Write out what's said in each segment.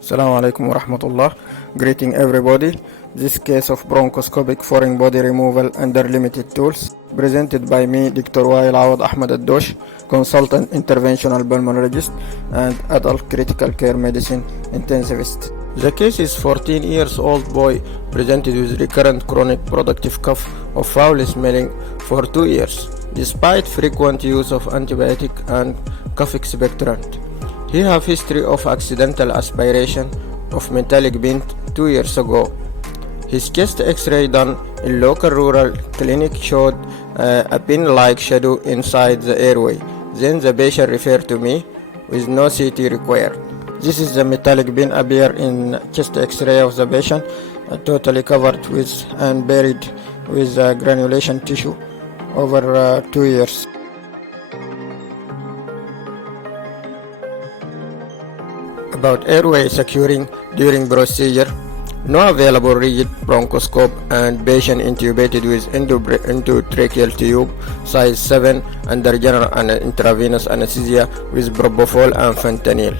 Assalamu alaikum wa rahmatullah. Greeting everybody. This case of bronchoscopic foreign body removal under limited tools presented by me, Dr. Wael Awad Ahmed Addosh, consultant interventional pulmonologist and adult critical care medicine intensivist. The case is 14 years old boy presented with recurrent chronic productive cough of foul smelling for 2 years, despite frequent use of antibiotic and cough expectorant. He have history of accidental aspiration of metallic bin 2 years ago. His chest x-ray done in local rural clinic showed a pin-like shadow inside the airway. Then the patient referred to me with no CT required. This is the metallic bin appear in chest x-ray of the patient, totally covered with and buried with granulation tissue over 2 years. About airway securing during procedure, no available rigid bronchoscope and patient intubated with endotracheal tube size 7 under general and intravenous anesthesia with propofol and fentanyl.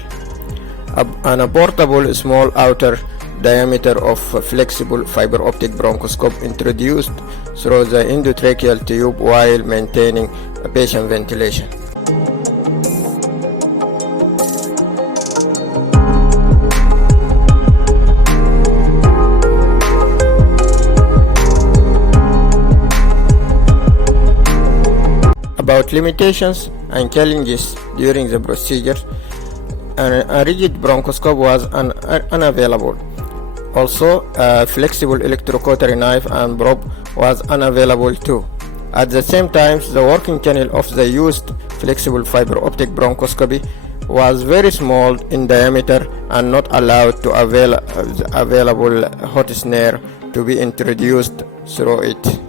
A portable small outer diameter of flexible fiber optic bronchoscope introduced through the endotracheal tube while maintaining patient ventilation. About limitations and challenges during the procedure, a rigid bronchoscope was unavailable. Also, a flexible electrocautery knife and probe was unavailable too. At the same time, the working channel of the used flexible fiber optic bronchoscopy was very small in diameter and not allowed to available hot snare to be introduced through it.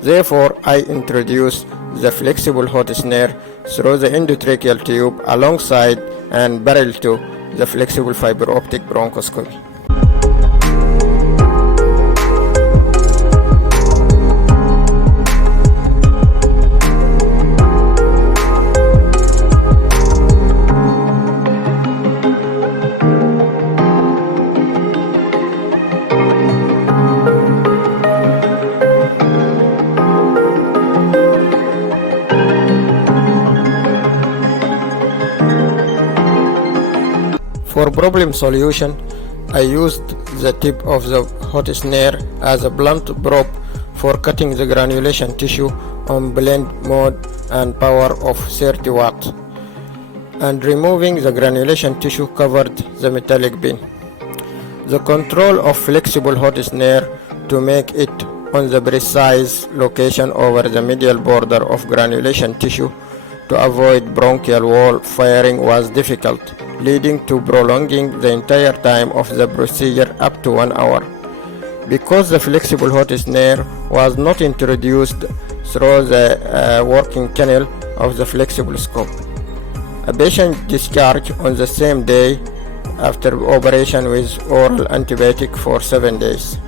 Therefore, I introduced the flexible hot snare through the endotracheal tube alongside and parallel to the flexible fiber optic bronchoscopy. For problem solution, I used the tip of the hot snare as a blunt probe for cutting the granulation tissue on blend mode and power of 30 watt, and removing the granulation tissue covered the metallic bin. The control of flexible hot snare to make it on the precise location over the medial border of granulation tissue to avoid bronchial wall firing was difficult, leading to prolonging the entire time of the procedure up to 1 hour. Because the flexible hot snare was not introduced through the working channel of the flexible scope, a patient discharged on the same day after operation with oral antibiotic for 7 days.